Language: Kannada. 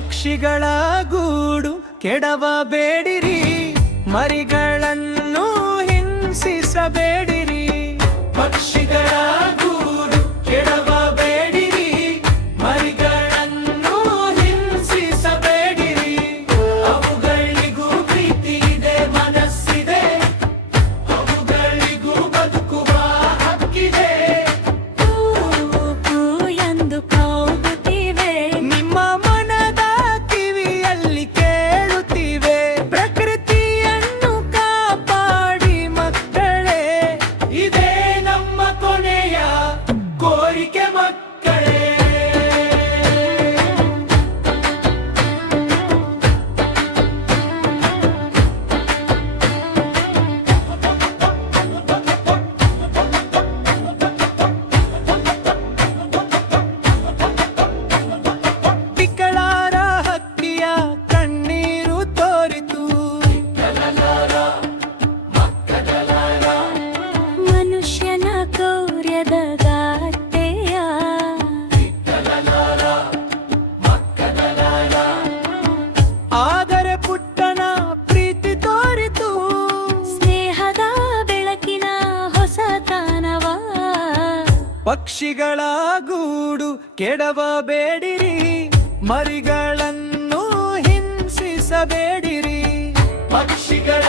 ಪಕ್ಷಿಗಳ ಗೂಡು ಕೆಡವಬೇಡಿರಿ, ಮರಿಗಳನ್ನು ಹಿಂಸಿಸಬೇಡಿರಿ. ಪಕ್ಷಿಗಳ ಗೂಡು ಕೆಡವಬೇಡಿರಿ, ಮರಿಗಳನ್ನು ಹಿಂಸಿಸಬೇಡಿರಿ. ಅವುಗಳಿಗೂ ಪ್ರೀತಿ ಇದೆ, ಮನಸ್ಸಿದೆ, ಅವುಗಳಿಗೂ ಬದುಕುವ ಹಕ್ಕಿದೆ. ಎಂದು ಕೂಗುತ್ತಿವೆ, ನಿಮ್ಮ ಮನದ ಕಿವಿಯಲ್ಲಿ ಕೇಳುತ್ತಿವೆ. ಪ್ರಕೃತಿಯನ್ನು ಕಾಪಾಡಿ ಮಕ್ಕಳೇ, ಇದೇ ನಮ್ಮ ಕೊನೆಯ ಕೋರಿಕೆ ಮಕ್ಕಳೇ. ಟಿಕ್ಕಳಾರ ಹಕ್ಕಿಯ ಕಣ್ಣೀರು ತೋರಿತು, ಮನುಷ್ಯನ ಕೌರ್ಯದ ಗಾತೆಯ ಆದರೆ ಪುಟ್ಟನ ಪ್ರೀತಿ ತೋರಿತು. ಸ್ನೇಹದ ಬೆಳಕಿನ ಹೊಸತನವ. ಪಕ್ಷಿಗಳ ಗೂಡು ಕೆಡವಬೇಡಿರಿ, ಮರಿಗಳನ್ನು ಹಿಂಸಿಸಬೇಡಿರಿ. ಪಕ್ಷಿಗಳ